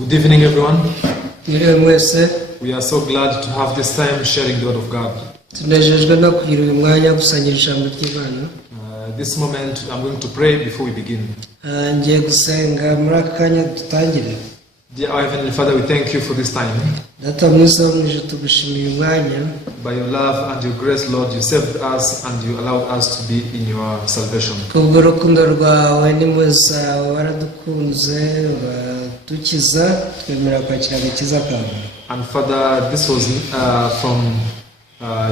Good evening, everyone. mwese We are so glad to have this time sharing the word of God. tunejejwe no kugira uyu mwanya wo gusangira ijambo ry'Imana. This moment, I'm going to pray before we begin. Ngiye gusenga muri aka kanya dutangire. Dear our Heavenly Father, we thank you for this time. Data mwiza wo mw'ijuru tugushimiye uyu mwanya. By your love and your grace, Lord, you saved us and you allowed us to be in your salvation. Kubw'urukundo rwawe n'impuhwe zawe waradukunze uradukiza twemera kwakira agakiza kawe. And Father, this was from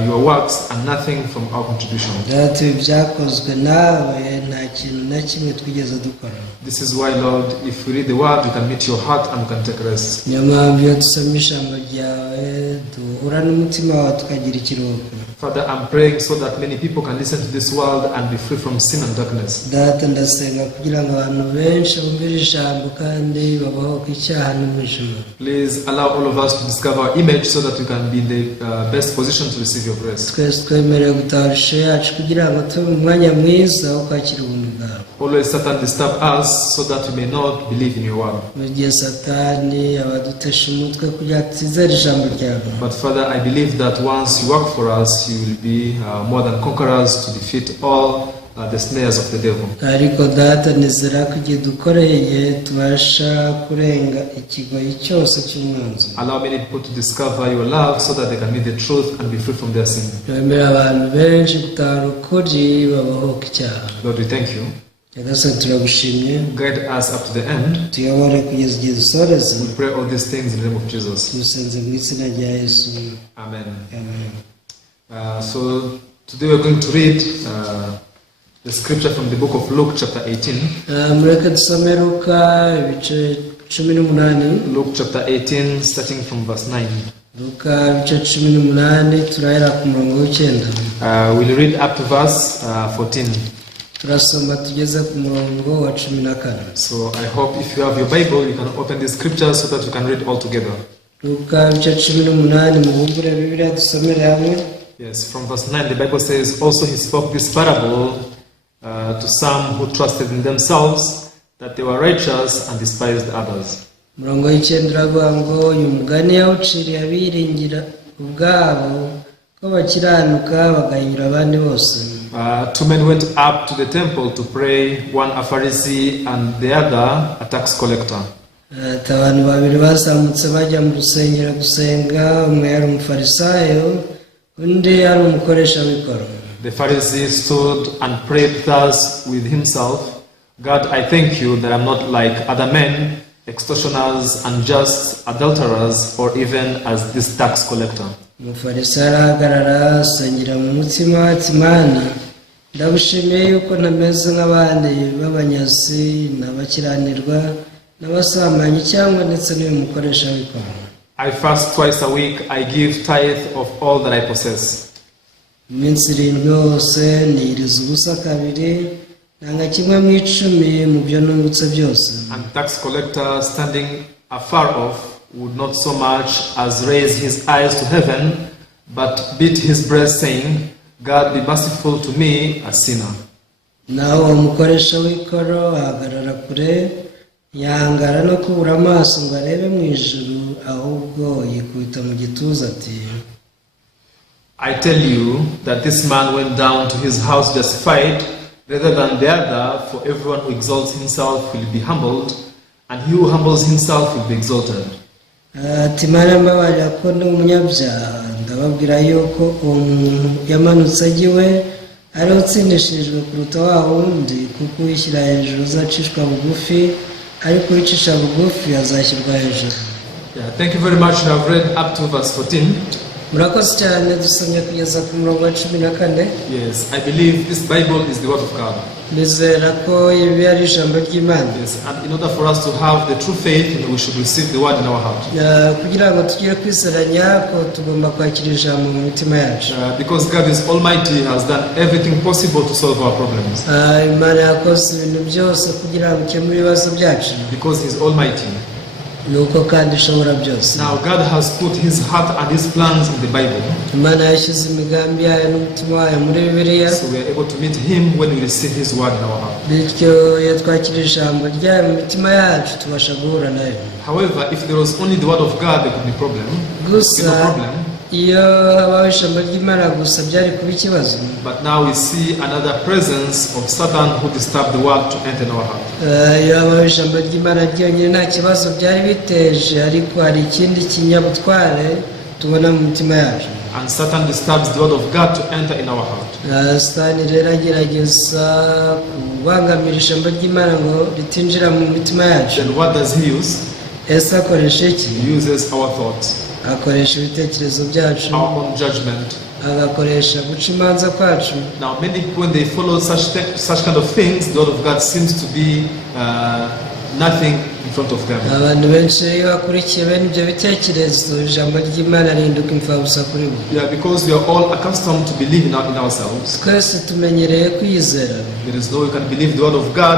your works and nothing from our contribution. Data ibyakozwe nawe nta kintu na kimwe twigeze dukora. This is why, Lord, if we read the word, we can meet your heart and we can take rest. Niyo mpamvu iyo dusoma ijambo ryawe duhura n'umutima wawe tukagira ikiruhuko. Father, I'm praying so that many people can listen to this word and be free from sin and darkness. Data ndasenga kugira ngo abantu benshi bumvire ijambo kandi babohoke icyaha n'umwijima. Please allow all of us to discover our image so that we can be in the best position to receive your grace. Twese twemerewe gutahura ishusho yacu kugira ngo tube mu mwanya mwiza wo kwakira ubuntu bwawe. Always Satan disturb us so that we may not believe in your word. Mu gihe Satani abadutesha umutwe kugira ngo twizere ijambo ryawe. But Father, I believe that once you work for us, you will be more than conquerors to defeat all the snares of the devil. Ariko Data nizera ko igihe dukoreye tubasha kurenga ikigoyi cyose cy'umwanzi. Allow many people to discover your love so that they can meet the truth and be free from their sin. Twemera abantu benshi gutahura ukuri babohoke icyaha. Lord, we thank you. Nyagasani turagushimye. Guide us up to the end. Tuyobore kugeza igihe dusoreza. We pray all these things in the name of Jesus. Tusenze mu izina rya Yesu. Amen. Amen. So today we're going to read the scripture from the book of Luke chapter 18. Mureke dusome Luka ibice 18. Luke chapter 18 starting from verse 9. Luka ibice 18 turahera ku murongo w'9. We'll read up to verse 14. Turasoma tugeze ku murongo wa 14. So I hope if you have your Bible, you can open the scriptures so that you can read all together. Luka ibice 18 mubumbure Bibiliya dusomere hamwe. Yes, from verse 9 the Bible says, also he spoke this parable to some who trusted in themselves that they were righteous and despised others. Murongo w'9 uravuga ngo uyu mugani yawuciriye abiringira ubwabo ko bakiranuka bagahinyura abandi bose. Two men went up to the temple to pray, one a Pharisee and the other a tax collector. Abantu babiri bazamutse bajya mu rusengero gusenga, umwe yari umufarisayo undi yari umukoresha w'ikoro. The Pharisee stood and prayed thus with himself, God, I thank you that I'm not like other men, extortioners, unjust, adulterers, or even as this tax collector. Umufarisayo arahagarara asengera mu mutima ati Mana, ndagushimiye yuko ntameze nk'abandi b'abanyazi n'abakiranirwa n'abasambanyi cyangwa ndetse n'uyu mukoresha w'ikoro. I fast twice a week, I give tithe of all that I possess. Iminsi 7 yose niriza ubusa kabiri nanga kimwe mu 10 mu byo nungutse byose. And tax collector standing afar off would not so much as raise his eyes to heaven, but beat his breast saying, God be merciful to me, a sinner. Naho umukoresha w'ikoro ahagarara kure yangara no kubura amaso ngo arebe mu ijuru, ahubwo yikubita mu gituza ati I tell you that this man went down to his house justified rather than the other, for everyone who exalts himself will be humbled, and he who humbles himself will be exalted. ati Mana mbabarira ko ndi umunyabyaha, ndababwira yuko umuntu yamanutse agiwe ari utsindishirijwe kuruta wa wundi, kuko wishyira hejuru azacishwa bugufi, ariko wicisha bugufi azashyirwa hejuru. Thank you very much. You have read up to verse 14. Murakoze cyane dusomye kugeza ku murongo wa 14. Yes, I believe this Bible is the word of God. Nizera ko ibi ari ijambo ry'Imana. Yes, and in order for us to have the true faith, we should receive the word in our heart. Kugira ngo tugire kwizeranya ko tugomba kwakira ijambo mu mitima yacu. Because God is Almighty, has done everything possible to solve our problems. Imana yakoze ibintu byose kugira ngo ikemure ibibazo byacu. Because He is Almighty. nuko kandi ishobora byose. Now God has put his heart and his plans in the Bible. Imana yashyize imigambi yayo n'umutima wayo muri Bibiliya, So we are able to meet him when we receive his word in our heart. bityo iyo twakira ijambo ryayo mu mitima yacu tubasha guhura nayo. However, if there was only the word of God, there could be problem. Gusa No problem. iyo habaho ijambo ry'Imana gusa byari kuba ikibazo. But now we see another presence of Satan who disturbed the word to enter in our heart. Iyo habaho ijambo ry'Imana ryonyine nta kibazo byari biteje, ariko hari ikindi kinyabutware tubona mu mitima yacu. And Satan disturbs the word of God to enter in our heart. Satani rero agerageza kubangamira ijambo ry'Imana ngo ritinjira mu mitima yacu. Then what does he use? Ese akoresha iki? He uses our thoughts, Akoresha ibitekerezo byacu, our own judgment. agakoresha guca imanza kwacu. Now, many people, when they follow such kind of things, the word of God seems to be nothing in front of them. Abantu benshi iyo bakurikiye bene ibyo bitekerezo, ijambo ry'Imana rihinduka imfabusa kuri bo. Yeah, because we are all accustomed to believe in ourselves. Twese tumenyereye kwizera. There is no way we can believe the word of God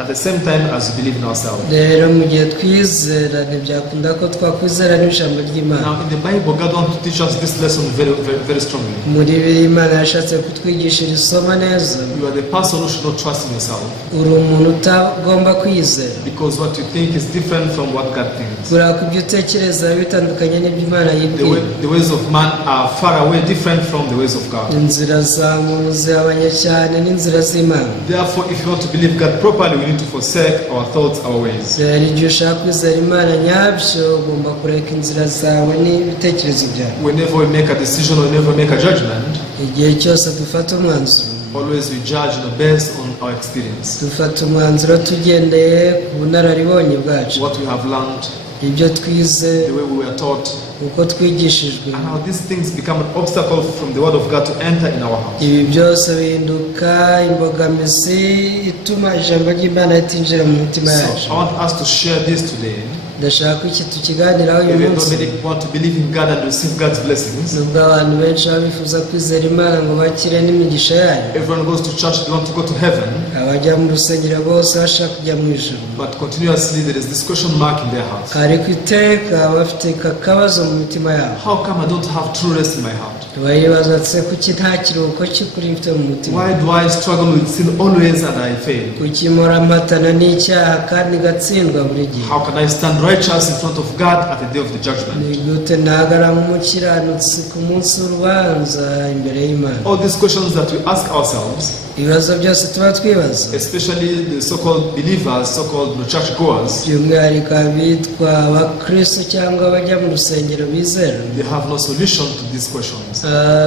at the same time as we believe in ourselves. Rero mu gihe twizera ntibyakunda ko twakwizera n'ijambo ry'Imana. Now, in the Bible, God wants to teach us this lesson very strongly. Muri Bibiliya Imana yashatse kutwigisha iri somo neza. You are the person who should not trust in yourself, Uri umuntu utagomba kwizera, because what you think is different from what God thinks. kubera ko ibyo utekereza bitandukanye n'ibyo Imana yibwira. The ways of man are far away different from the ways of God. Inzira za muntu zihabanye cyane n'inzira z'Imana. Therefore, if you want to believe God properly, we need to forsake our thoughts, our ways. Rero igihe ushaka kwizera Imana nyabyo, ugomba kureka inzira zawe n'ibitekerezo byawe. Whenever we make a decision, whenever we make a judgment, Igihe cyose dufata umwanzuro, always we judge based on our experience, dufata umwanzuro tugendeye ku bunararibonye bwacu, what we have learned, ibyo twize, the way we were taught, uko twigishijwe. and how these things become an obstacle from the word of God to enter in our heart. Ibi byose bihinduka imbogamizi ituma ijambo ry'Imana ritinjira mu mitima So yacu. I want us to share this today. Ndashaka ko iki tukiganiraho uyu Even though munsi. many people want to believe in God and receive God's blessings, Nubwo abantu benshi baba bifuza kwizera Imana ngo bakire n'imigisha yayo, everyone goes to church, they want to go to heaven, abajya mu rusengero bose bashaka kujya mu ijuru, but continuously there is this question mark in their hearts. ariko iteka bafite akabazo mu mitima yabo. How come I don't have true rest in my heart? Baribaza ati kuki nta kiruhuko cy'ukuri mfite mu mutima? Why do I struggle with sin always and I fail? Kuki mpora mpatana n'icyaha kandi ngatsindwa buri gihe? How can I stand righteous in front of God at the day of the judgment? Ni gute nahagarara nk'umukiranutsi ku munsi w'urubanza imbere y'Imana? All these questions that we ask ourselves, Ibibazo byose tuba twibaza, especially the so-called believers, so-called church-goers, by'umwihariko abitwa abakristo cyangwa abajya mu rusengero bizera, they have no solution to these questions.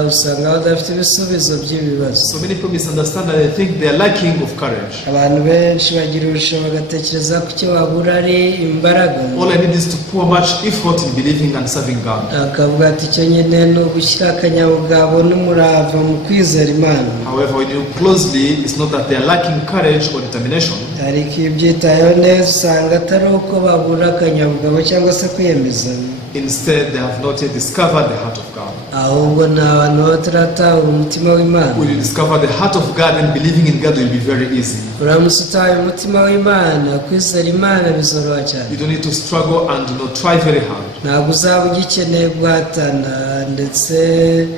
usanga badafite ibisubizo by'ibibazo. So many people misunderstand that they think they are lacking of courage. Abantu benshi bagira ubushobozi bagatekereza ko icyo babura ari imbaraga. All I need is to pour much effort in believing and serving God. Akavuga ati icyo nyine ni ugushyira akanyabugabo n'umurava mu kwizera Imana. However, when you closely, it's not that they are lacking courage or determination. Ariko iyo ubyitayeho neza usanga atari uko babura akanyabugabo cyangwa se kwiyemeza. Instead, they have not yet discovered the heart of God. Ahubwo ni abantu bataratahura umutima w'Imana. When you discover the heart of God, then believing in God will be very easy. Uramutse utaye umutima w'Imana, kwizera Imana bizoroha cyane. You don't need to struggle and do not try very hard. Ntabwo uzaba ugikeneye guhatana ndetse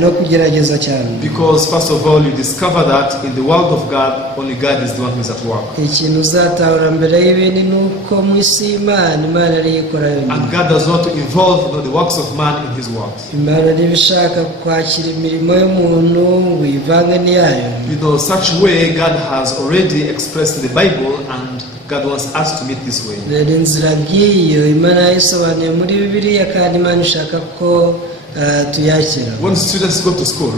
no kugerageza cyane. Because first of all, you discover that in the world of God, only God is the one who is at work. Ikintu uzatahura mbere y'ibindi ni uko mu isi y'Imana, Imana ariyo ikora yonyine. And God does not involve the works of man in his works. Imana niba ishaka kwakira imirimo y'umuntu ngo uyivange n'iyayo. You know, such way God has already expressed in the Bible, and God wants us to meet this way. Rero inzira ngiyo Imana yayisobanuye muri Bibiliya kandi Imana ishaka ko tuyakira. When students go to school,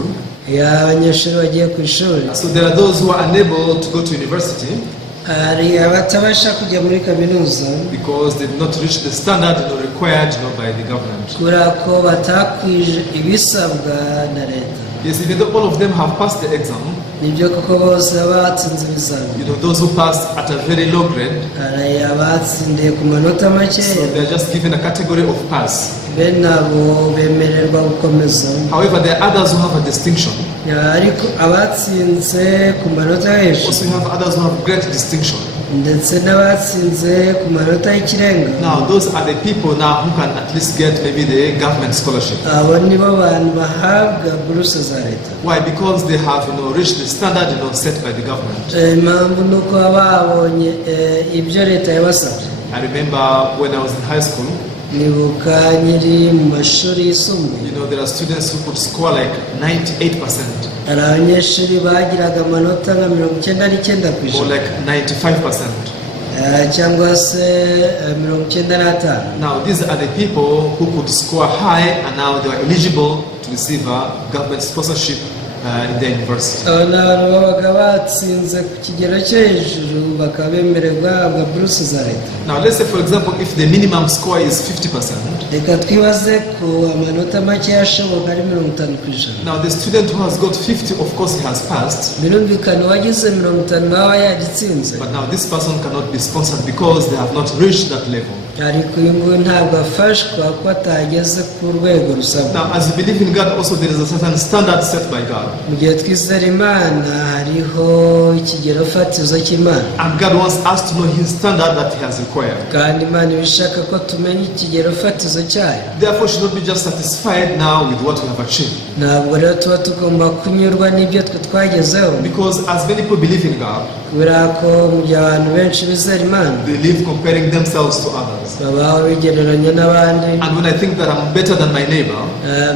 abanyeshuri bagiye ku ishuri, so there are those who are unable to go to university hari abatabasha kujya muri kaminuza because they did not reach the standard required by the government. kubera ko batakwije ibisabwa na leta. Yes, even though all of them have passed the exam, nibyo koko bose batsinze ibizamini. you know, those who passed at a very low grade, hari abatsindiye ku manota makeya, so they are just given a category of pass. bene abo bemererwa gukomeza. However, there are others who have a distinction. ariko abatsinze ku manota hejuru, Also, you have others who have great distinction. ndetse n'abatsinze ku manota y'ikirenga. Now, those are the people now who can at least get maybe the government scholarship. abo nibo bantu bahabwa buruse za leta. Why? Because they have, reached the standard, set by the government. impamvu ni uko baba babonye ibyo leta yabasabye. I remember when I was in high school, nibuka nyiri mu mashuri yisumbuye. there are students who could score like 98%. hari abanyeshuri bagiraga amanota nka 99% or like 95%. cyangwa se 95. Now, these are the people who could score high and now they are eligible to receive a government sponsorship in their university. abo ni abantu babaga batsinze ku kigero cyo hejuru bakaba bemererwa guhabwa buruse za leta. Now, let's say, for example, if the minimum score is 50%. reka twibaze ko amanota make ashoboka ari 50%. Now, the student who has got 50, of course, he has passed. birumvikana uwagize 50 aba yagitsinze. But now this person cannot be sponsored because they have not reached that level. ariko uyu nguyu ntabwo afashwa ko atageze ku rwego rusabwa. Now, as you believe in God, also there is a certain standard set by God. mu gihe twizera Imana hariho ikigero fatizo cy'Imana. And God wants us to know His standard that He has required. kandi Imana ibishaka ko tumenya ikigero fatizo cyayo. Therefore, should not be just satisfied now with what we have achieved. ntabwo rero tuba tugomba kunyurwa n'ibyo twe twagezeho. Because as many people believe in God, kubera ko mu gihe abantu benshi bizera Imana they live comparing themselves to others. babaho bigereranya n'abandi. And when I think that I'm better than my neighbor,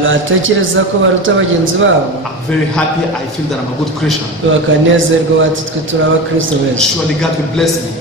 batekereza ko baruta bagenzi babo. I'm very happy. I feel that I'm a good Christian. bakanezerwa bati twe turi abakristo benshi. Surely God will bless me.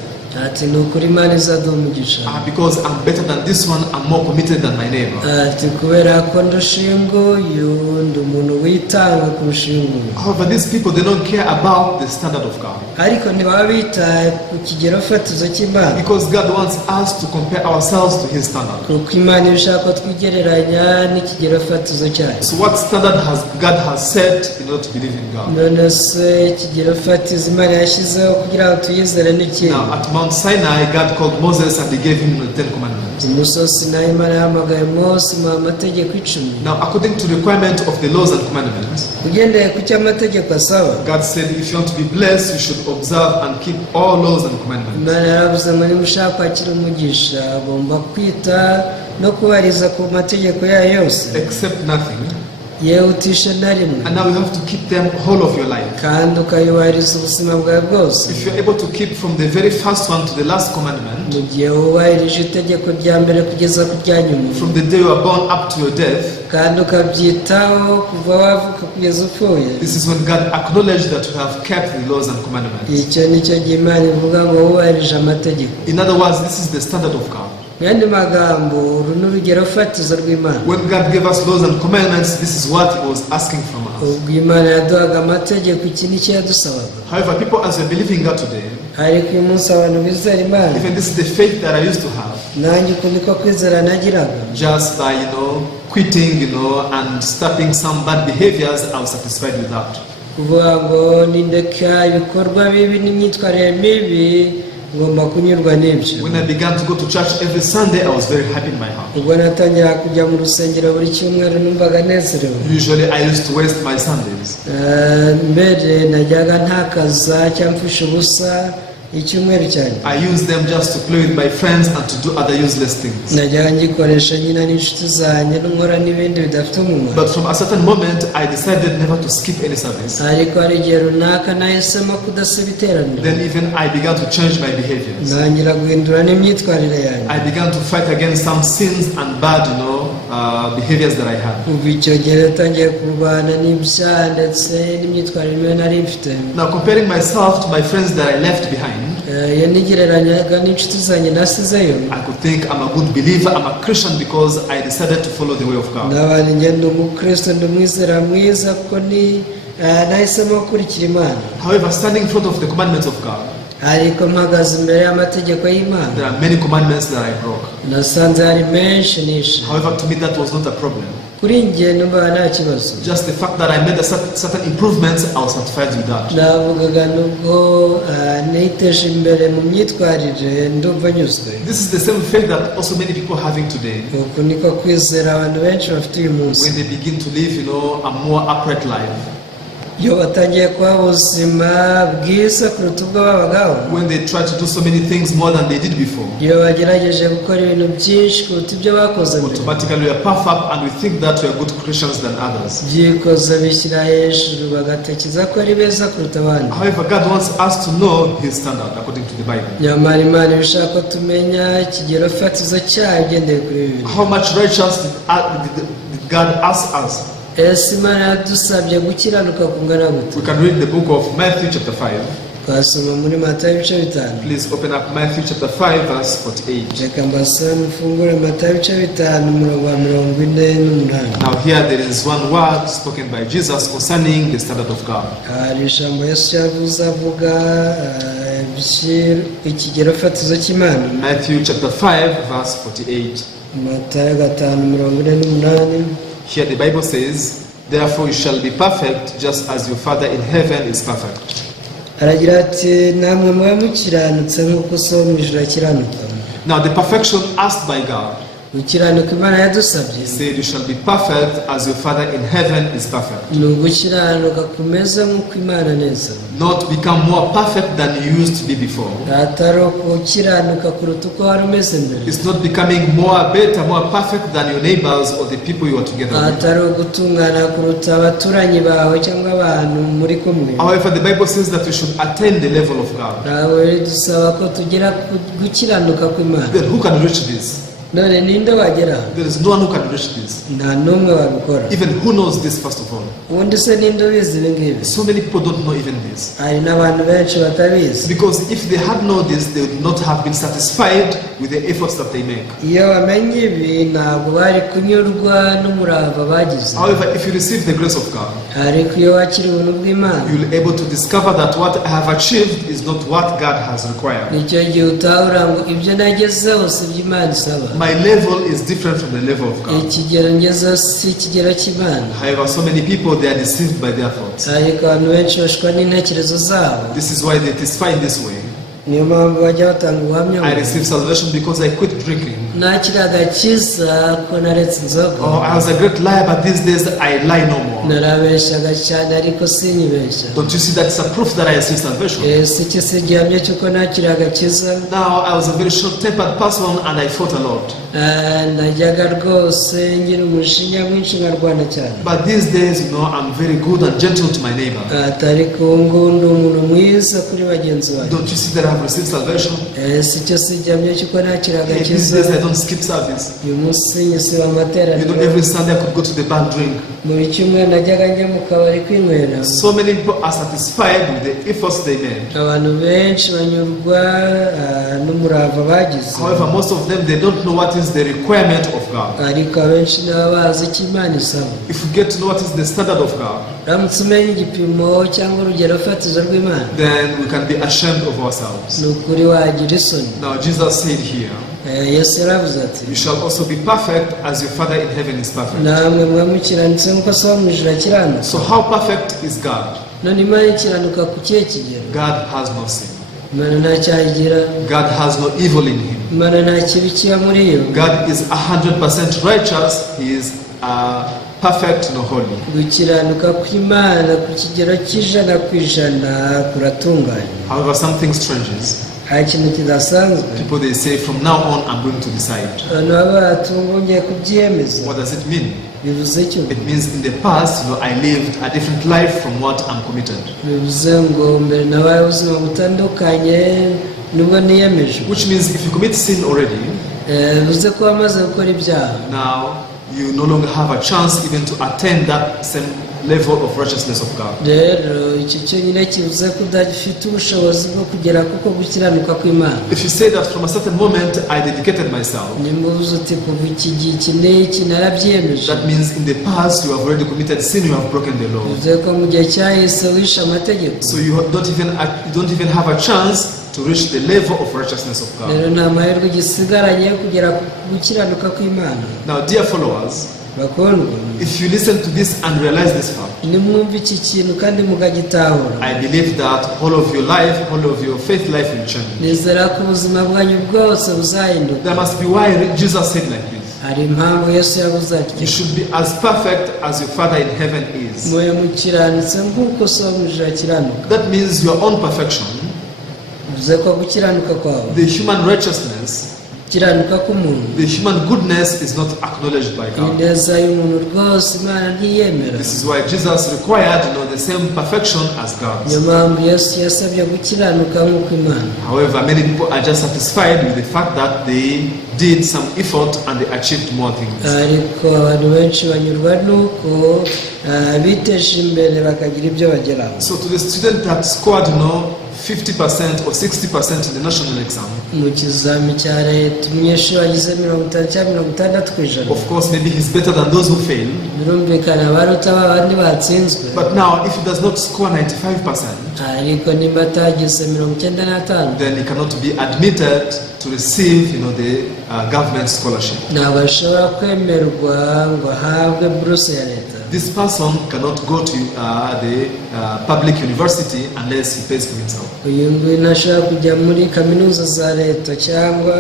ati ni ukuri Imana izaduha umugisha. Because I'm better than this one, I'm more committed than my neighbor. ati kubera ko ndushinga uyu ndi umuntu witanga kurusha uyu nguyu. However, these people, they don't care about the standard of God. ariko ntibaba bitaye ku kigero fatizo cy'Imana. Because God wants us to compare ourselves to His standard. kuko Imana ibishaka ko twigereranya n'ikigero fatizo cyayo. So what standard has God has set in order to believe in God? none se ikigero fatizo Imana yashyizeho kugira ngo tuyizere n'iki? Now, at Mount Sinai, God called Moses and He gave him the 10 Commandments. umusozi nayo Imana yahamagaye Mose mu amategeko 10. Now, according to the requirement of the laws and commandments, ugendeye ku cyo amategeko asaba, God said, if you want to be blessed, you should observe and keep all laws and commandments. Imana yaravuze ngo niba ushaka kwakira umugisha agomba kwita no kubariza ku mategeko yayo yose, Except nothing. yewe utishe na rimwe, And now you have to keep them whole of your life. kandi ukayubahiriza ubuzima bwawe bwose. If you're able to keep from the very first one to the last commandment, mu gihe wubahirije itegeko rya mbere kugeza ku rya nyuma, from the day you are born up to your death, kandi ukabyitaho kuva wavuka kugeza upfuye, this is when God acknowledged that you have kept the laws and commandments. icyo nicyo gihe Imana ivuga ngo wubahirije amategeko. In other words, this is the standard of God. mu yandi magambo uru ni urugero fatizo rw'Imana. When God gave us laws and commandments, this is what He was asking from us. ubwo Imana yaduhaga amategeko, iki ni cyo yadusabaga. However, people, as you're believing God today, ariko uyu munsi abantu bizera Imana, even this is the faith that I used to have, nanjye uku niko kwizera nagiraga. just by, quitting, and stopping some bad behaviors, I was satisfied with that. kuvuga ngo nindeka ibikorwa bibi n'imyitwarire mibi ngomba kunyurwa n'ibyo. When I began to go to church every Sunday, I was very happy in my heart. ubwo natangira kujya mu rusengero buri cyumweru numvaga nezerewe. Usually I used to waste my Sundays. mbere najyaga ntakaza cyangwa mfusha ubusa icyumweru cyane. I used them just to play with my friends and to do other useless things. najyaga ngikoresha nyina n'inshuti zanjye nkora n'ibindi bidafite umumaro. But from a certain moment, I decided never to skip any service. ariko hari igihe runaka nahisemo kudasiba iteraniro. Then even I began to change my behaviors. ntangira guhindura n'imyitwarire yanjye. I began to fight against some sins and bad, behaviors that I had. kuva icyo gihe natangiye kurwana n'ibyaha ndetse n'imyitwarire mibi nari mfite. Now, comparing myself to my friends that I left behind, iyo nigereranyaga n'inshuti zanjye nasizeyo, I could think I'm a good believer, I'm a Christian because I decided to follow the way of God. n'abandi ngenda umukristo ndi umwizera mwiza kuko nahisemo gukurikira Imana. However, standing in front of the commandments of God, ariko mpagaze imbere y'amategeko y'Imana, there are many commandments that I broke. nasanze hari menshi nishe. However, to me that was not a problem. kuri njye numva nta kibazo. Just the fact that I made certain improvements, I was satisfied with that. navugaga nubwo niteje imbere mu myitwarire ndumva nyuzwe. This is the same faith that also many people are having today. uku niko kwizera abantu benshi bafite uyu munsi. When they begin to live, a more upright life. iyo batangiye kuba ubuzima bwiza kuruta ubwo babagaho, when they try to do so many things more than they did before, iyo bagerageje gukora ibintu byinshi kuruta ibyo bakoze mbere, automatically we are puffed up and we think that we are good Christians than others. byikoza bishyira hejuru bagatekereza ko ari beza kuruta abandi. However, God wants us to know His standard according to the Bible. nyamara Imana ibishaka ko tumenya ikigero fatizo cyayo ugendeye kuri Bibiliya. How much righteous did God ask us? ese Imana yadusabye gukiranuka kungana gute? We can read the book of Matthew chapter 5. twasoma muri Matayo ibice 5. Please open up Matthew chapter 5 verse 48. reka mbasome mufungure Matayo ibice 5 umurongo wa 48. Now here there is one word spoken by Jesus concerning the standard of God. hari ijambo Yesu yavuze avuga ikigero fatizo cy'Imana. Matthew chapter 5 verse 48. Matayo 5:48. Here the Bible says, therefore you shall be perfect just as your Father in heaven is perfect. aragira ati namwe mube mukiranutse nk'uko so wo mu ijuru akiranuka. Now the perfection asked by God, gukiranuka Imana yadusabye, He said you shall be perfect as your Father in heaven is perfect. ni ugukiranuka kumeze nk'uko Imana neza, Not become more perfect than you used to be before. atari ukukiranuka kuruta uko wari umeze mbere, It's not becoming more better, more perfect than your neighbors or the people you are together with. atari ugutungana kuruta abaturanyi bawe cyangwa abantu muri kumwe. However, the Bible says that we should attain the level of God. ntabwo bidusaba ko tugera gukiranuka kw'Imana. Then who can reach this? none ninde wagera? There is no one who can reach this. nta n'umwe wabikora. Even who knows this first of all? ubundi se ninde ubizi ibi ngibi? So many people don't know even this. hari n'abantu benshi batabizi. Because if they had known this, they would not have been satisfied with the efforts that they make. iyo bamenye ibi ntabwo bari kunyurwa n'umurava bagize. However, if you receive the grace of God, ariko iyo wakira ubuntu bw'Imana, you'll be able to discover that what I have achieved is not what God has required. nicyo gihe utahura ngo ibyo nagezeho si ibyo Imana isaba. My level is different from the level of God. ikigero ngezeho si ikigero cy'Imana. However, so many people, they are deceived by their thoughts. ariko abantu benshi bashwa n'intekerezo zabo. This is why they testify in this way. niyo mpamvu bajya batanga ubuhamya I received salvation because I quit drinking. nakira agakiza ko naretse inzoga. Or I was a great liar, but these days I lie no more. narabeshyaga cyane ariko sinyibeshya. Don't you see that's a proof that I received salvation? si cyo si igihamya cy'uko nakira agakiza. Now I was a very short-tempered person and I fought a lot. najyaga rwose ngira umushinya mwinshi nkarwana cyane. But these days, I'm very good and gentle to my neighbor. ariko ubu ngubu ndi umuntu mwiza kuri bagenzi banjye. Don't you see that I have received salvation? si cyo si igihamya cy'uko nakira These agakiza. days I don't skip service. uyu munsi nyisiba amateraniro. Every Sunday I could go to the bar and drink. buri cyumweru najyaga njya mu kabari kwinywera. So many people are satisfied with the efforts they made. abantu benshi banyurwa n'umurava bagize. However, most of them, they don't know what is the requirement of God. ariko abenshi ntibaba bazi icyo Imana isaba. If we get to know what is the standard of God, uramutse umenya igipimo cyangwa urugero fatizo rw'Imana, then we can be ashamed of ourselves. ni ukuri wagira isoni. Now Jesus said here, yesu yaravuze ati you shall also be perfect as your Father in heaven is perfect. namwe mwe mukiranutse nk'uko so wo mu ijuru akiranuka. So how perfect is God? none Imana ikiranuka ku kihe kigero? God has no sin. Imana nta cyaha igira. God has no evil in him. Imana nta kibi kiba muri yo. God is 100% righteous. He is perfect and holy. gukiranuka kw'Imana ku kigero cy'ijana ku ijana kuratunganye. However, something stranges. hari ikintu kidasanzwe. People, they say, from now on, I'm going to decide. abantu baba baratunganye kubyiyemeza. What does it mean? bivuze icyo? It means in the past, I lived a different life from what I'm committed. bivuze ngo mbere nabaye ubuzima butandukanye nubwo niyemeje. Which means if you commit sin already, bivuze ko wamaze gukora ibyaha. now you no longer have a chance even to attain that same level of righteousness of God. rero icyo cyonyine kivuze ko udafite ubushobozi bwo kugera kuko gukiranuka kw'Imana. If you say that from a certain moment I dedicated myself, nimba uvuze uti kuva iki gihe iki n'iki narabyiyemeje. that means in the past you have already committed sin, you have broken the law. bivuze ko mu gihe cyahise wishe amategeko. So you don't even have a chance to reach the level of righteousness of God. rero nta mahirwe gisigaranye yo kugera ku gukiranuka kw'Imana. Now, dear followers, bakundwa, if you listen to this and realize this fact, nimwumva iki kintu kandi mukagitahura, I believe that all of your life, all of your faith life will change. nizera ko ubuzima bwanyu bwose buzahinduka. That must be why Jesus said like this. hari impamvu Yesu yavuze ati You should be as perfect as your Father in heaven is. mwe mukiranutse nk'uko so mu ijuru akiranuka. That means your own perfection, bivuze ko gukiranuka kwawe, the human righteousness, gukiranuka k'umuntu, the human goodness is not acknowledged by God. ineza y'umuntu rwose Imana ntiyemera. This is why Jesus required, the same perfection as niyo God's. mpamvu Yesu yasabye gukiranuka nk'uko Imana. However, many people are just satisfied with the fact that they did some effort and they achieved more things. ariko abantu benshi banyurwa n'uko biteje imbere bakagira ibyo bageraho. So to the student that scored 50% or 60% in the national exam, mu kizami cya leta umunyeshuri wagize 50 cyangwa 60%. of course maybe he's better than those who fail. birumvikana abaruta babandi batsinzwe. But now if he does not score 95%, ariko nimba atagize 95, then he cannot be admitted to receive the government scholarship. ntabwo ashobora kwemerwa ngo ahabwe buruse ya leta. This person cannot go to the public university unless he pays for himself. uyu nguyu ntashobora kujya muri kaminuza za leta cyangwa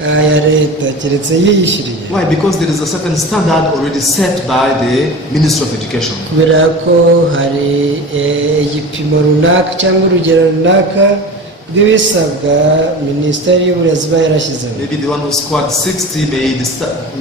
ya leta keretse yiyishyuriye. Why? Because there is a certain standard already set by the Ministry of Education. kubera ko hari igipimo runaka cyangwa urugero runaka rw'ibisabwa minisiteri y'uburezi iba yarashyizeho. Maybe the one who scored 60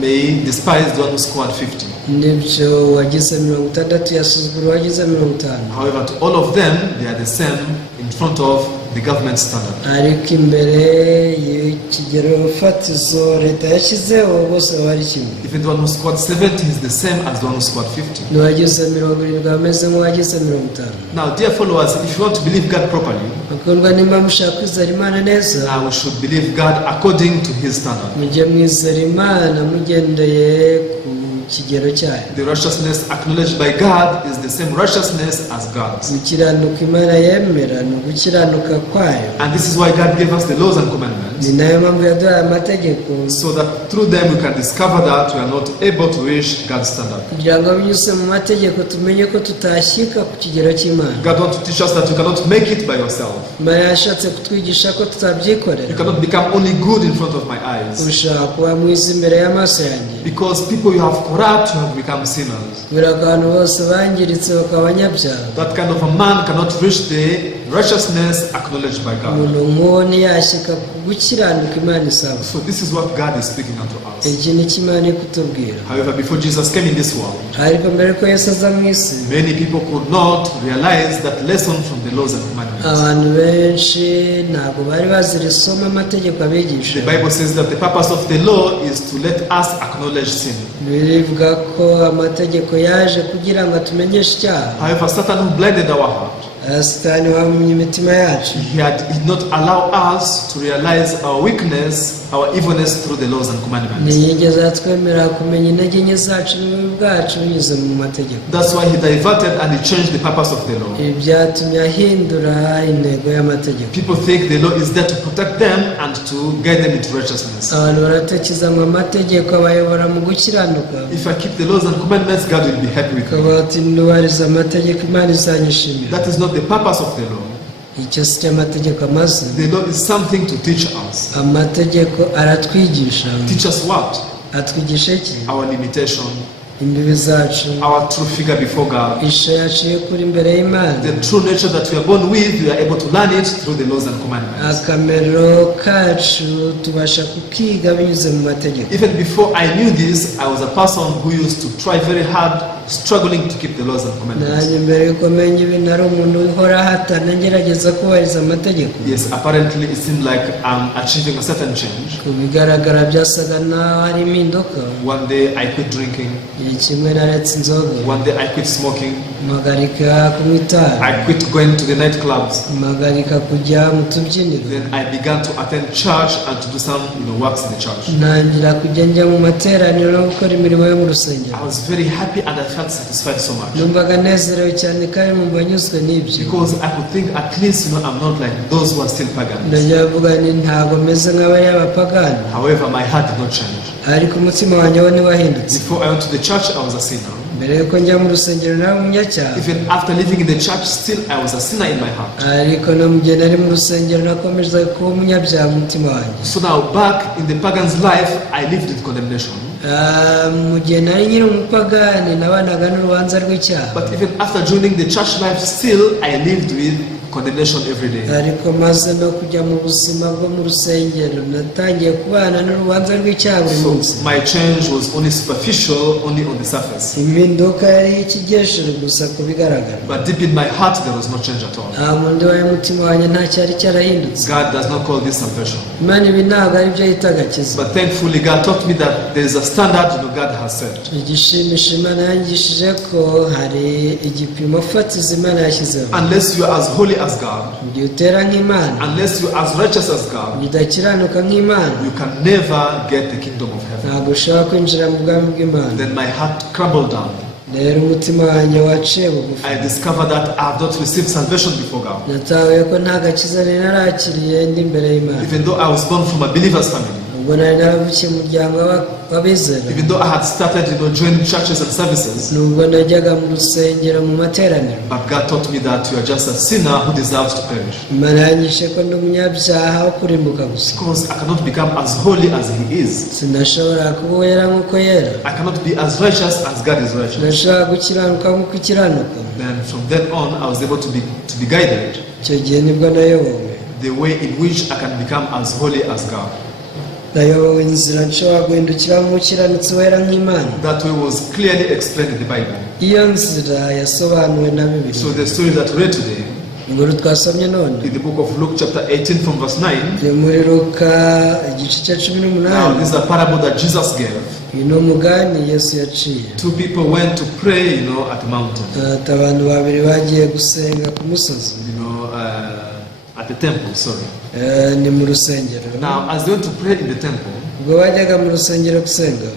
may despise the one who scored 50. nibyo wagize 60 yasuzugura uwagize 50. However, to all of them, they are the same in front of the government standard. ariko imbere y'ikigero fatizo leta yashyizeho bose baba ari kimwe. Even the one who scored 70 is the same as the one who scored 50. n'uwagize 70 ameze nk'uwagize 50. Now, dear followers, if you want to believe God properly, bakundwa nimba mushaka kwizera Imana neza, now we should believe God according to His standard. mujye mwizera Imana mugendeye ku kigero cyayo. The righteousness acknowledged by God is the same righteousness as God's. gukiranuka Imana yemera ni ugukiranuka kwayo. And this is why God gave us the laws and commandments, ni nayo mpamvu yaduhaye amategeko, so that through them we can discover that we are not able to reach God's standard. kugira ngo binyuze mu mategeko tumenye ko tutashyika ku kigero cy'Imana. God wants to teach us that you cannot make it by yourself. Imana yashatse kutwigisha ko You tutabyikorera. cannot become only good in front of my eyes. ushaka kuba mwiza imbere y'amaso yanjye, Because people you have corrupt, you have become sinners. kubera ko abantu bose bangiritse bakaba abanyabyaha. That kind of a man cannot reach the righteousness acknowledged by God. umuntu nk'uwo ntiyashyika ku gukiranuka Imana isaba. So this is what God is speaking unto us. iki ni cyo Imana iri kutubwira. However, before Jesus came in this world, ariko mbere ko Yesu aza mu isi, many people could not realize that lesson from the laws and commandments. abantu benshi ntabwo bari bazira somo amategeko abigisha. The Bible says that the purpose of the law is to let us acknowledge sin. birivuga ko amategeko yaje kugira ngo atumenyeshe icyaha. However, Satan who blinded our heart, Satani wamumye imitima yacu, he did not allow us to realize our weakness, our evilness through the laws and commandments. ntiyigeze atwemerera kumenya intege nke zacu n'ububi bwacu binyuze mu mategeko. That's why he diverted and he changed the purpose of the law. ibi byatumye ahindura intego y'amategeko. People think the law is there to protect them and to guide them into righteousness. abantu baratekereza ngo amategeko abayobora mu gukiranuka. If I keep the laws and commandments, God will be happy with me. ukaba ati nubahiriza amategeko Imana izanyishimira. That is not the purpose of the law. icyo si cyo amategeko amaze. The law is something to teach us. amategeko aratwigisha. Teach us what? atwigisha iki? Our limitation, imbibi zacu, our true figure before God, ishusho yacu y'ukuri imbere y'Imana, the true nature that we are born with. We are able to learn it through the laws and commandments. akamero kacu tubasha kukiga binyuze mu mategeko. Even before I knew this, I was a person who used to try very hard, struggling to keep the laws and commandments. nanjye mbere yuko menya ibintu ari umuntu uhora ahatana ngerageza kubahiriza amategeko. Yes, apparently it seemed like I'm achieving a certain change. ku bigaragara byasaga naho hari impinduka. One day I quit drinking. igihe kimwe naretse inzoga, One day I quit smoking. mpagarika kunywa itabi, I quit going to the nightclubs. mpagarika kujya mu tubyiniro, Then I began to attend church and to do some works in the church. ntangira kujya njya mu materaniro no gukora imirimo yo mu rusengero. I was very happy and I felt satisfied so much. numvaga nezerewe cyane kandi numva nyuzwe n'ibyo. Because I could think at least I'm not like those who are still pagans. ndagira kuvuga nti ntabwo meze nk'abari abapagani. However, my heart did not change. ariko umutima wanjye wo ntiwahindutse. Before I went to the church, I was a sinner. mbere yuko njya mu rusengero nari umunyacyaha, Even after living in the church, still I was a sinner in my heart. ariko no mu gihe nari mu rusengero nakomeje kuba umunyabyaha mu mutima wanjye. So now back in the pagan's life, I lived with condemnation. Mu gihe nari nyiri umupagani nabanaga n'urubanza rw'icyaha, But even after joining the church life, still I lived with condemnation every day. ariko maze no kujya mu buzima bwo mu rusengero natangiye kubana n'urubanza rw'icyaha buri munsi. So my change was only superficial, only on the surface. Impinduka yari ikigeshero gusa ku bigaragara, But deep in my heart, there was no change at all. nta muntu wawe mutima wanjye nta cyari cyarahindutse. God does not call this salvation. Imana ibi ntabwo ari byo yita agakiza. But thankfully, God taught me that there is a standard God has set. Igishimisha Imana yangishije ko hari igipimo fatizo Imana yashyizeho. Unless you are as holy as God, Mu gihe utera nk'Imana, unless you are as righteous as God, udakiranuka nk'Imana, you can never get the kingdom of heaven. ntabwo ushobora kwinjira mu bwami bw'Imana. Then my heart crumbled down. Rero umutima wanjye waciye bugufi. I discovered that I have not received salvation before God. Natahuye ko nta gakiza nari narakiriye ndi imbere y'Imana. Even though I was born from a believer's family, Ubwo nari naravukiye mu muryango w'abizera, even though I had started joining churches and services, nubwo najyaga mu rusengero mu materaniro, but God taught me that you are just a sinner who deserves to perish. Imana yanyishe ko ndi umunyabyaha wo kurimbuka gusa. Because I cannot become as holy as He is. Sinashobora kuba uwera nk'uko yera, I cannot be as righteous as God is righteous. sinashobora gukiranuka nk'uko ikiranuka. Then from then on, I was able to be guided Icyo gihe nibwo nayobowe, the way in which I can become as holy as God. nayobowe inzira nshobora guhindukiramo umukiranutsi wera nk'Imana. That way was clearly explained in the Bible. Iyo nzira yasobanuwe na Bibiliya. So the story that we read today, Inkuru twasomye none in the book of Luke chapter 18 from verse 9, yo muri Luka igice cya 18. now this is a parable that Jesus gave. Uyu ni umugani Yesu yaciye. Two people went to pray, at the mountain, Ati abantu babiri bagiye gusenga ku musozi, at the temple, sorry. ni mu rusengero. Now, as they went to pray in the temple, Ubwo bajyaga mu rusengero gusenga,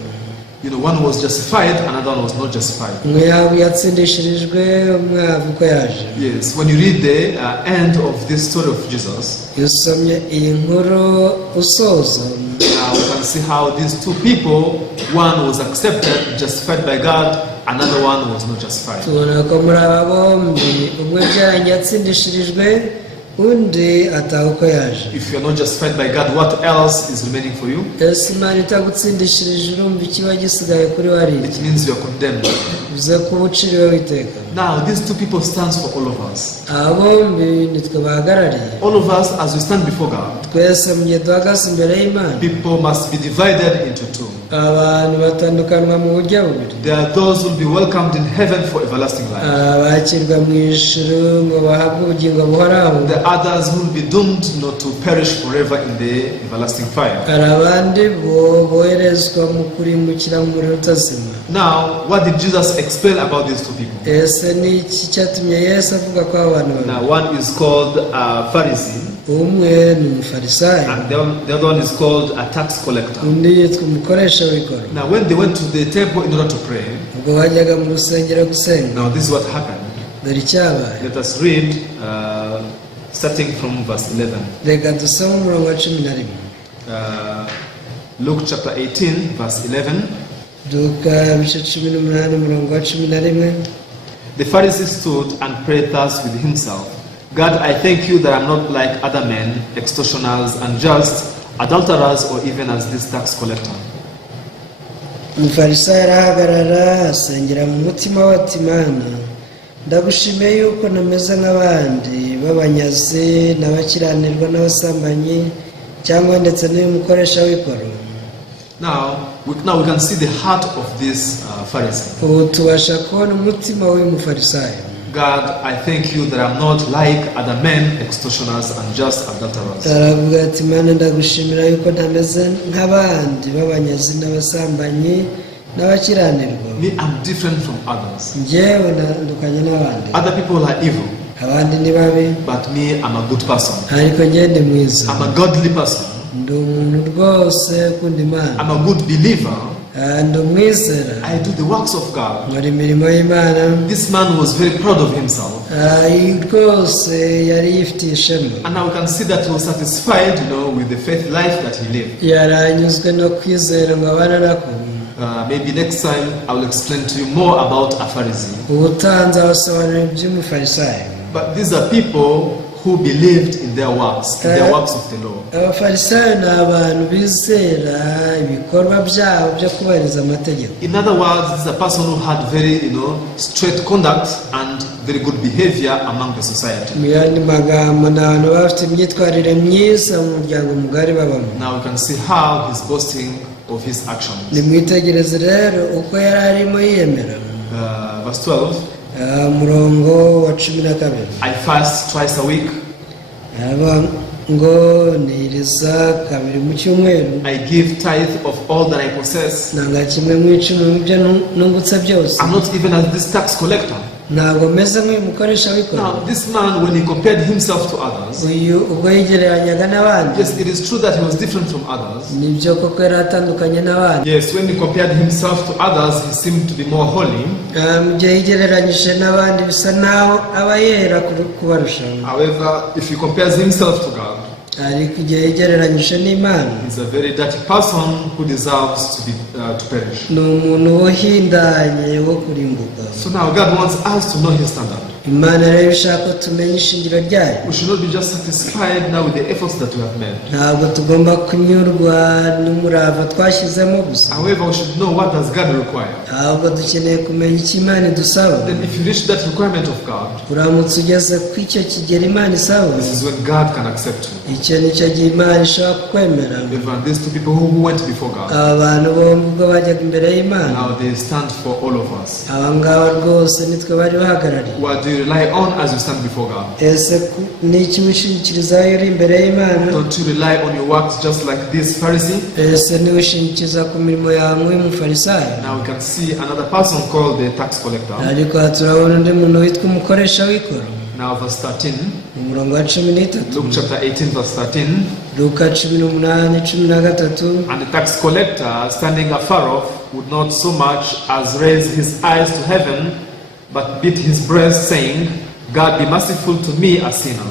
one was justified, another one was not justified. umwe yatsindishirijwe, umwe avuga ko yaje. Yes, when you read the end of this story of Jesus, Iyo usomye iyi nkuru usoza, now we can see how these two people, one was accepted, justified by God, another one was not justified. tubona ko muri aba bombi umwe byarangiye yatsindishirijwe, undi ataha uko yaje. If you are not justified by God, what else is remaining for you? Ese Imana itagutsindishirije urumva ikiba gisigaye kuri we ari iki? It means you are condemned. Bivuze ko uba uciriwe witeka. Now, these two people stands for all of us. Aba bombi nitwe bahagarariye. All of us, as we stand before God, Twese mu gihe duhagaze imbere y'Imana, people must be divided into two. abantu batandukanwa mu buryo bubiri. There are those who will be welcomed in heaven for everlasting life. Abakirwa mu ijuru ngo bahabwe ubugingo buhoraho, The others who will be doomed not to perish forever in the everlasting fire. hari abandi bo boherezwa mu kurimbukira mu muriro utazima. Now, what did Jesus explain about these two people? Ese ni iki cyatumye Yesu avuga ko aba bantu babiri? Now, one is called a Pharisee, Umwe ni umufarisayo, and the other one is called a tax collector. undi yitwa umukoresha w'ikoro. Now, when they went to the temple in order to pray, Ubwo bajyaga mu rusengero gusenga, now this is what happened. dore icyabaye. Let us read, starting from verse 11. Reka dusome umurongo wa 11. Luke chapter 18, verse 11. Luka ibice 18 umurongo wa 11. The Pharisee stood and prayed thus with himself, God, I thank you that I'm not like other men, extortioners, unjust, adulterers, or even as this tax collector. Umufarisayo arahagarara asengera mu mutima we ati, Mana, ndagushimiye yuko nameze nk'abandi b'abanyazi n'abakiranirwa n'abasambanyi cyangwa ndetse n'uyu mukoresha w'ikoro. Now we can see the heart of this Pharisee. Ubu tubasha kubona umutima w'uyu mufarisayo. God, I thank you that I'm not like other men, extortioners, unjust, adulterers. Aravuga ati, Mana, ndagushimira yuko ntameze nk'abandi b'abanyazi n'abasambanyi n'abakiranirwa. Me, I'm different from others. Njyewe ntandukanye n'abandi. Other people are evil, Abandi ni babi, but me, I'm a good person. ariko njye ndi mwiza. I'm a godly person. Ndi umuntu rwose ukunda Imana. I'm a good believer. Ndi umwizera. I do the works of God. Nkora imirimo y'Imana. This man was very proud of himself. Rwose yari yifitiye ishema. And now we can see that he was satisfied, with the faith life that he lived. Yaranyuzwe no kwizera ngo abana nako. Maybe next time I will explain to you more about a Pharisee. ubutanzi abasobanurira iby'umufarisayo. But these are people who believed in their works of the law. Abafarisayo ni abantu bizera ibikorwa byabo byo kubahiriza amategeko. In other words, this is a person who had very, straight conduct and very good behavior among the society. Mu yandi magambo ni abantu bafite imyitwarire myiza mu muryango mugari babamo. Now you can see how he's boasting of his actions. Nimwitegereze rero uko yari arimo yiyemera. Verse 12. Murongo wa 12. I fast twice a week. Ngo niriza kabiri mu cyumweru. I give tithe of all that I possess. Nanga kimwe mu icumi mu byo nungutse byose. I'm not even as this tax collector. Ntabwo meze nk'umukoresha w'ikoro. Now this man, when he compared himself to others, ubwo yigereranyaga n'abandi. yes, it is true that he was different from others. Nibyo koko yari atandukanye n'abandi. Yes, when he compared himself to others, he seemed to be more holy. Mu gihe yigereranyije n'abandi bisa naho aba yera kubarusha. However, if he compares himself to God, ariko igihe yigereranyije n'Imana, he's a very dirty person who deserves to perish. ni umuntu uhindanye wo kurimbuka. So now God wants us to know his standard. Imana rero ishaka ko tumenya ishingiro ryayo. We should not be just satisfied now with the efforts that we have made. Ntabwo tugomba kunyurwa n'umurava twashyizemo gusa. However, we should know what does God require. Ahubwo dukeneye kumenya icyo Imana idusaba. Then if you reach that requirement of God, uramutse ugeze ku icyo kigero Imana isaba, this is when God can accept you. icyo nicyo gihe Imana ishobora kukwemera. Even these two people who went before God, abantu bombi ubwo bajyaga imbere y'Imana, now they stand for all of us. aba ngaba rwose nitwe bari bahagarariye. What do you rely on as you stand before God? Ese ni iki wishingikiriza iyo uri imbere y'Imana? Don't you rely on your works just like this Pharisee? Ese ni wishingikiriza ku mirimo yawe nk'umufarisayo? Now we can see another person called the tax collector. Ariko turabona undi muntu witwa umukoresha w'ikoro. Now verse 13. Umurongo wa 13. Luke chapter 18 verse 13. Luka 18:13. And the tax collector, standing afar off, would not so much as raise his eyes to heaven, but beat his breast, saying, God be merciful to me, a sinner.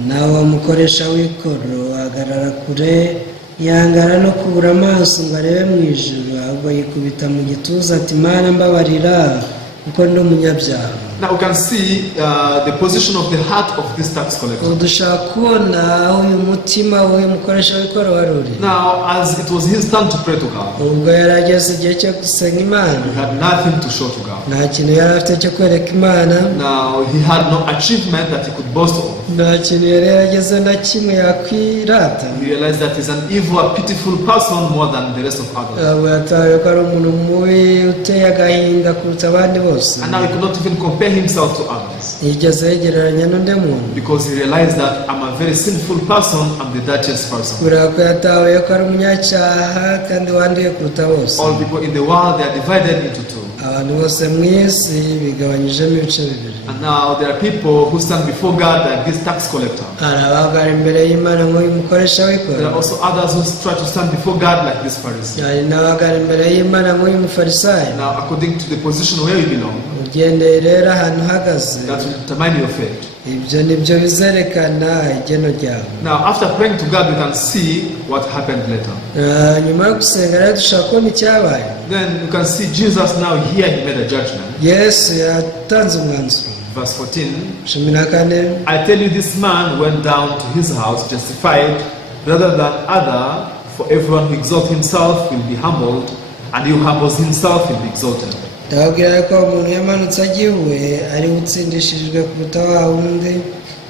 Nawe umukoresha w'ikoro ahagarara kure, yangara no kubura amaso ngo arebe mu ijuru, ahubwo yikubita mu gituza ati, Mana mbabarira kuko ndi umunyabyaha. Now we can see the position of the heart of this tax collector. Dushaka kubona aho uyu mutima w'uyu mukoresha w'ikoro wari uri. Now, as it was his turn to pray to God, Ubwo yari ageze igihe cyo gusenga Imana, he had nothing to show to God. nta kintu yari afite cyo kwereka Imana. Now, he had no achievement that he could boast of. Nta kintu yari yarageze na kimwe yakwirata. He realized that he's an evil, a pitiful person more than the rest of others. Abo yataye ko ari umuntu mubi uteye agahinda kuruta abandi bose. And now he could not even compare himself to others, yigeze yegereranya n'undi muntu, because he realized that I'm a very sinful person, I'm the dirtiest person. kubera ko yataye ko ari umunyacyaha kandi wanduye kuruta bose. All people in the world, they are divided into two. Abantu bose mu isi bigabanyijemo ibice bibiri. And now there are people who stand before God like this tax collector. Hari abahagarara imbere y'Imana nk'uyu mukoresha There w'ikoro. are also others who try to stand before God like this Pharisee. Hari n'abahagarara imbere y'Imana nk'uyu mufarisayo. Now, according to the position where you belong, Ugendeye rero ahantu uhagaze, that will determine your fate. ibyo nibyo bizerekana igeno ryawe. Now, after praying to God, we can see what happened later. Nyuma yo gusenga rero dushaka kubona icyabaye. Then you can see Jesus now here, he made a judgment. Yesu yatanze umwanzuro. Verse 14. 14. I tell you, this man went down to his house justified rather than other, for everyone who exalts himself will be humbled, and he who humbles himself will be exalted. Ndababwira ko umuntu yamanutse agiwe ari gutsindishirijwe kuruta wa wundi,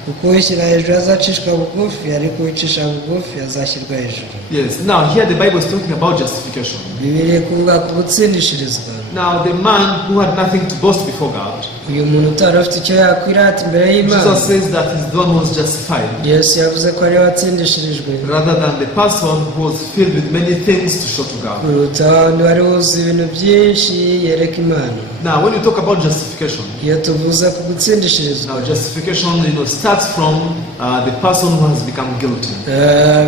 kuko wishyira hejuru azacishwa bugufi, ariko uwicisha bugufi azashyirwa hejuru. Yes, now here the Bible is talking about justification. Bibiliya kuvuga ku gutsindishirizwa. Now the man who had nothing to boast before God, uyu muntu utari afite icyo yakwirata imbere y'Imana, Jesus says that he's the one who was justified, Yesu yavuze ko ari we watsindishirijwe rather than the person who was filled with many things to show to God. kuruta wa wundi wari wuzuye ibintu byinshi yereka Imana. Now when you talk about justification, Iyo tuvuze ku gutsindishirizwa, now justification, starts from the person who has become guilty.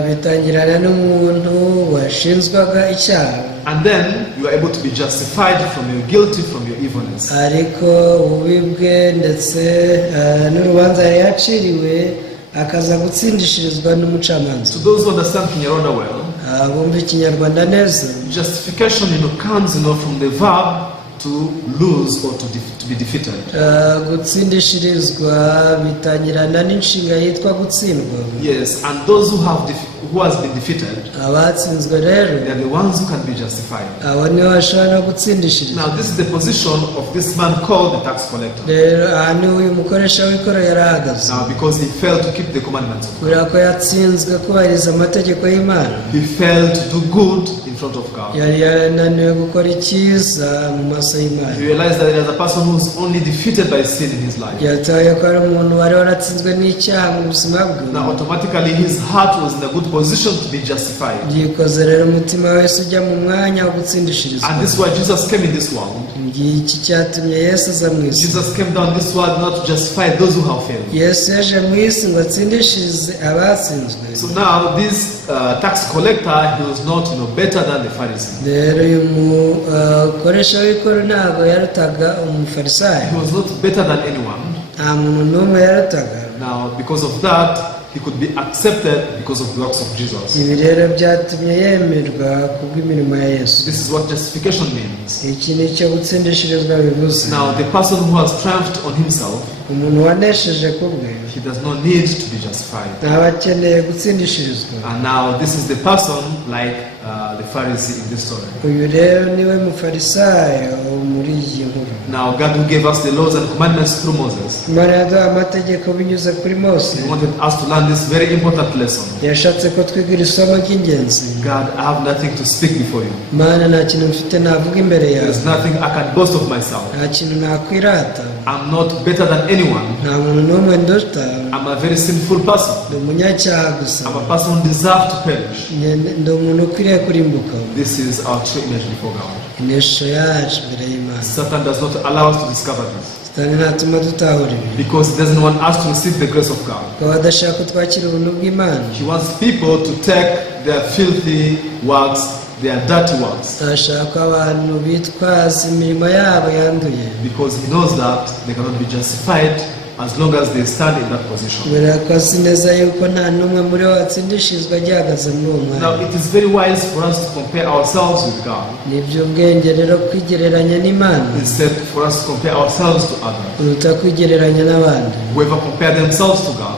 bitangirana n'umuntu washinzwaga icyaha, And then you are able to be justified from your guilty, from your evilness. ariko ububi bwe ndetse n'urubanza yari yaciriwe akaza gutsindishirizwa n'umucamanza. To those who understand Kinyarwanda well, bumva ikinyarwanda neza. Justification, comes, from the verb to lose or to be defeated. Gutsindishirizwa bitangirana n'inshinga yitwa gutsindwa. Yes, and those who has been defeated, abatsinzwe rero, they are the ones who can be justified. abo nibo bashobora gutsindishirizwa. Now this is the position of this man called the tax collector. Rero aha ni uyu mukoresha w'ikoro yari ahagaze. Now because he failed to keep the commandments of God. kubera ko yatsinzwe kubahiriza amategeko y'Imana. He failed to do good in front of God. yari yananiwe gukora icyiza mu maso y'Imana. He realized that there is a person who is only defeated by sin in his life. yataye ko ari umuntu wari waratsinzwe n'icyaha mu buzima bwe. Now automatically his heart was in a good position to be justified. yikoze rero umutima wese ujya mu mwanya wo gutsindishirizwa. And this is why Jesus came in this world. iki cyatumye Yesu aza mu isi. Jesus came down this world not to justify those who have failed. Yesu yaje mu isi ngo atsindishirize abatsinzwe. So now this tax collector, he was not better than the Pharisee. rero uyu mukoresha w'ikoro ntabwo yarutaga umufarisayo. He was not better than anyone. nta muntu n'umwe yarutaga. Now because of that, he could be accepted because of the works of Jesus. ibi rero byatumye yemerwa kubw'imirimo ya Yesu. This is what justification means. iki ni cyo gutsindishirizwa bivuze. Now the person who has triumphed on himself, umuntu wanesheje ku bwe, he does not need to be justified. ntaba akeneye gutsindishirizwa. And now this is the person like the Pharisee in this story. uyu rero niwe mufarisayo muri iyi nkuru. Now God who gave us the laws and commandments through Moses, Imana yaduhaye amategeko binyuze kuri Mose. he wanted us to learn this very important lesson. yashatse ko twigira isomo ry'ingenzi. God, I have nothing to speak before you. Mana, nta kintu mfite navuga imbere yawe. There's nothing I can boast of myself. nta kintu nakwirata. I'm not better than anyone. nta muntu n'umwe nduta. I'm a very sinful person. ndi umunyacyaha gusa. I'm a person who deserves to perish. ndi umuntu ukwiriye kurimbuka. This is our true image before God. inteshusho yacu imbere y'Imana. Satan does not allow us to discover this Satani ntatuma dutahura ibi. because he doesn't want us to receive the grace of God. kuko adashaka ko twakira ubuntu bw'Imana. He wants people to take their filthy works, their dirty works, ashaka ko abantu bitwaza imirimo yabo yanduye. because he knows that they cannot be justified as long as they stand in that position. kubera ko azi neza yuko nta n'umwe muri bo watsindishirizwa agihagaze muri uwo Now mwanya. it is very wise for us to compare ourselves with God ni iby'ubwenge rero kwigereranya n'Imana instead for us to compare ourselves to others. kuruta kwigereranya n'abandi. Whoever compare themselves to God,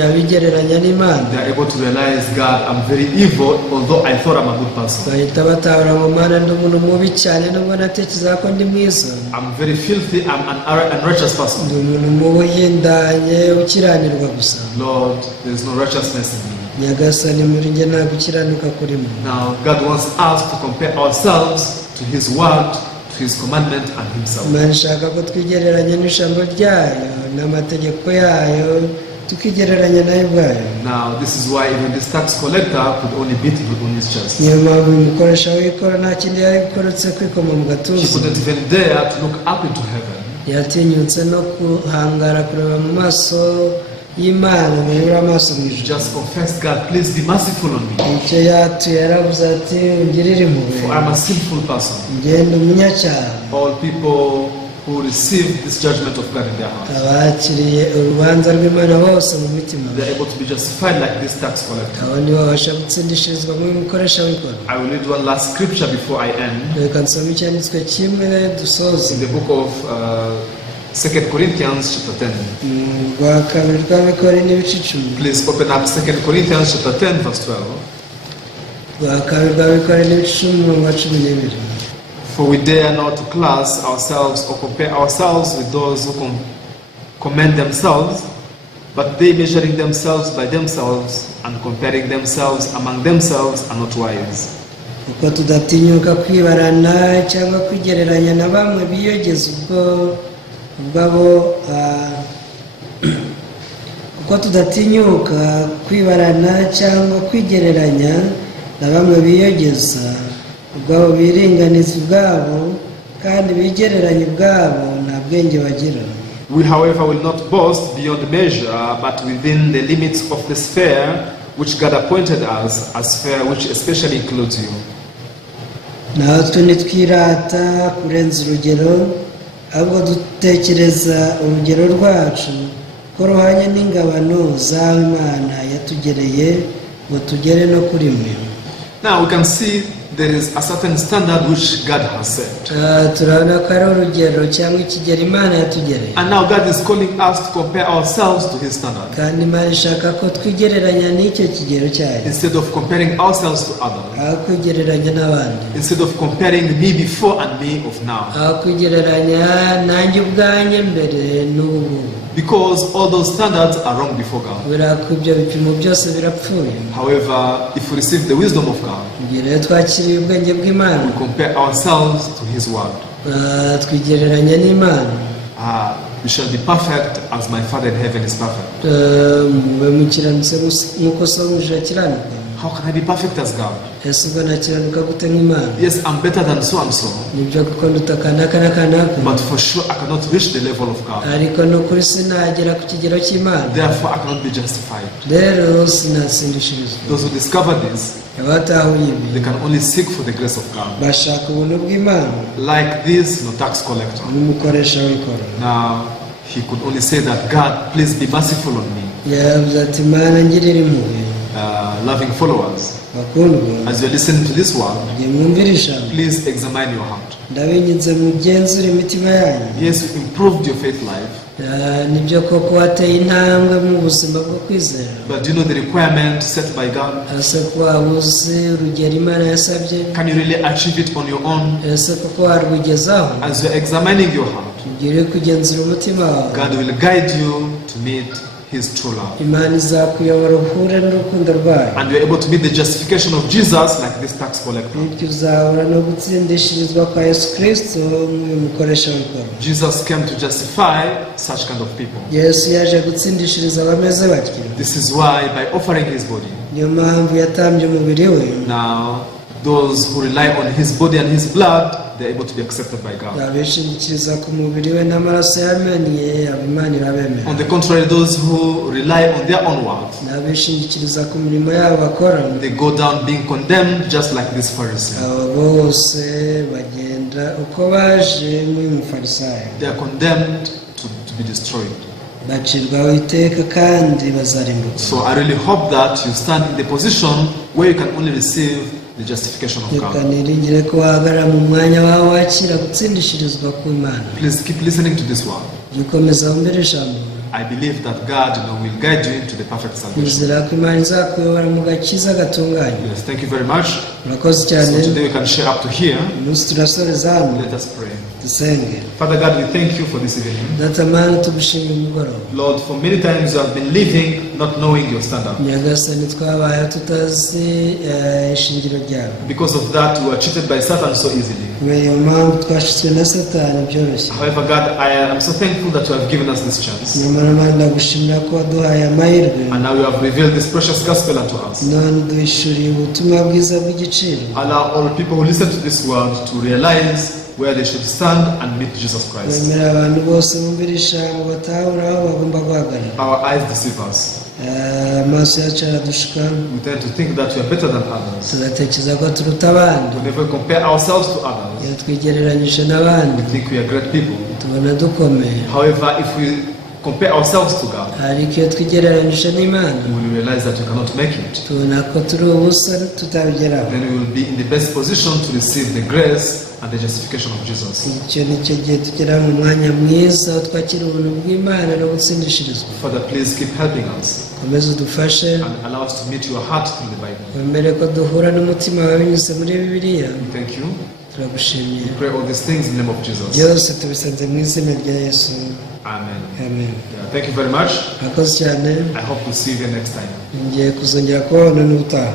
abigereranya n'Imana they are able to realize, God, I'm very evil, although I thought I'm a good person. bahita batahura mu Mana ndi umuntu mubi cyane nubwo natekereza ko ndi mwiza. I'm very filthy, I'm an unrighteous person. ndi umuntu mubi uhindanye ukiranirwa gusa. Lord, there is no righteousness in me. Nyagasani muri njye nta gukiranuka kurimo. Now, God wants us to compare ourselves to His word, to His commandment, and Himself. Imana ishaka ko twigereranya n'ijambo ryayo n'amategeko yayo tukigereranya nayo ubwayo. Now, this is why even this tax collector could only beat on his chest. niyo mpamvu uyu mukoresha w'ikoro nta kindi yari gukoretse kwikoma mu He gatuza. couldn't even dare to look up into heaven. yatinyutse no kuhangara kureba mu maso y'Imana, muyura amaso mu He ijuru. just confessed, God, please be merciful on me, icyo yatuye yaravuze ati ungirire impuhwe, for I'm a sinful person. ngenda umunyacyaha. All people who receive this judgment of God in their hearts, abakiriye urubanza rw'Imana bose mu mitima, they are able to be justified like this tax collector. abo nibo babasha gutsindishirizwa mu mukoresha w'ikoro. I will read one last scripture before I end. reka nsome icyanditswe kimwe dusoze. In the book of 2 Corinthians chapter 10. rwa kabiri rw'Abikorintho ibice 10. Please open up 2 Corinthians chapter 10 verse 12. rwa kabiri rw'Abikorintho ibice 10 umurongo wa 12. For we dare not to class ourselves or compare ourselves with those who commend themselves, but they measuring themselves by themselves and comparing themselves among themselves are not wise. kuko tudatinyuka kwibarana cyangwa kwigereranya na bamwe biyogeza ubwabo. kuko tudatinyuka kwibarana cyangwa kwigereranya na bamwe biyogeza ubwabo, biringaniza ubwabo kandi bigereranya ubwabo, nta bwenge bagira. We, however, will not boast beyond measure, but within the limits of the sphere which God appointed us, a sphere which especially includes you. natwe ntitwirata kurenza urugero, ahubwo dutekereza urugero rwacu ko ruhanye n'ingabano z'aho Imana yatugereye ngo tugere no kuri mwe. Now we can see there is a certain standard which God has set. turabona ko ari urugero cyangwa ikigero Imana yatugereye, And now God is calling us to compare ourselves to His standard. kandi Imana ishaka ko twigereranya n'icyo kigero cyayo, Instead of comparing ourselves to others. aho kwigereranya n'abandi, Instead of comparing me before and me of now. aho kwigereranya nanjye ubwanjye mbere n'ubu, Because all those standards are wrong before God. kubera ko ibyo bipimo byose birapfuye. However, if we receive the wisdom of God, Igihe rero twakiriye ubwenge bw'Imana, we compare ourselves to His word. twigereranya n'Imana. We shall be perfect as my Father in heaven is perfect. mube mukiranutse nk'uko so mu ijuru akiranuka. How can I be perfect as God? Ese ubwo nakiranuka gute nk'Imana? Yes, I'm better than so and so, Nibyo kuko nduta kanaka na kanaka, but for sure I cannot reach the level of God. ariko no kuri sinagera ku kigero cy'Imana, Therefore, I cannot be justified. rero sinatsindishirizwa. Those who discover this, Abatahuye ibi they can only seek for the grace of God. bashaka ubuntu bw'Imana Like this, no tax collector. n'umukoresha w'ikoro. Now, he could only say that, God, please be merciful on me. Yavuze ati Mana ngirira impuhwe. Loving followers, Bakundwa, as you're listening to this word, igihe mwumvira ijambo, please examine your heart. ndabinginze mugenzure imitima yanyu. Yes, you improved your faith life, Nibyo koko wateye intambwe mu buzima bwo kwizera, but do you know the requirement set by God? ese ko waba uzi urugero Imana yasabye? Can you really achieve it on your own? Ese koko warwigezaho? As you're examining your heart, Ugire kugenzura umutima wawe, God will guide you to meet His true love. Imana izakuyobora uhure n'urukundo rwayo, And you're able to meet the justification of Jesus like this tax collector. bityo uzahura no gutsindishirizwa kwa Yesu Kristo nk'uyu mukoresha w'ikoro. Jesus came to justify such kind of people. Yesu yaje gutsindishiriza abameze batyo. This is why by offering His body, Niyo mpamvu yatambye umubiri we. now those who rely on His body and His blood, they're able to be accepted by God. Abishingikiriza ku mubiri we n'amaraso yameniye, Imana irabemera. On the contrary, those who rely on their own works, N'abishingikiriza ku mirimo yabo bakora, they go down being condemned just like this Pharisee. abo bose bagenda uko baje nk'uyu mufarisayo, They are condemned to be destroyed. bacirwaho iteka kandi bazarimbuka. So I really hope that you stand in the position where you can only receive the justification of Reka God. niringire ko wahagarara mu mwanya wawe wakira gutsindishirizwa ku Imana. Please keep listening to this word. Jya ukomeza wumvire ijambo. I believe that God will guide you into the perfect salvation. Nizera ko Imana izakuyobora mu gakiza gatunganye. Yes, thank you very much. Murakoze cyane. So today we can share up to here. Umunsi turasoreza hano, Let us pray. dusenge. Father God, we thank you for this evening. Data Mana, tugushimira umugoroba. Lord, for many times you have been living not knowing your standard. Nyagasani, twabaye tutazi ishingiro ryawe. Because of that, we were cheated by Satan so easily. Kubera iyo mpamvu twashutswe na Satani byoroshye. However, God, I am so thankful that you have given us this chance. Nyamara Mana, ndagushimira ko waduhaye amahirwe. And now you have revealed this precious gospel unto us. None duhishuriye ubutumwa bwiza bw'igiciro. Allow all people who listen to this word to realize where they should stand and meet Jesus Christ. Wemera abantu bose bumvira ijambo batahura aho bagomba guhagarara. Our eyes deceive us. Amaso yacu aradushuka, We tend to think that we are better than others. tugatekereza ko turuta abandi. Whenever we compare ourselves to others, Iyo twigereranyije n'abandi we think we are great people. tubona dukomeye, However, if we compare ourselves to God, ariko iyo twigereranyije n'Imana we will realize that we cannot make it. tubona ko turi ubusa tutabigeraho. Then we will be in the best position to receive the grace and the justification of Jesus. Icyo ni cyo gihe tugera mu mwanya mwiza aho twakira ubuntu bw'Imana no gutsindishirizwa. Father, please keep helping us Komeza udufashe, and allow us to meet your heart through the Bible. wemere ko duhura n'umutima wawe binyuze muri Bibiliya. We thank you. Turagushimiye. We pray all these things in the name of Jesus. Byose tubisanze mu izina rya Yesu. Amen. Amen. Yeah, thank you very much. Murakoze cyane. I hope to see you next time. Ngiye kuzongera kubabona n'ubutaha.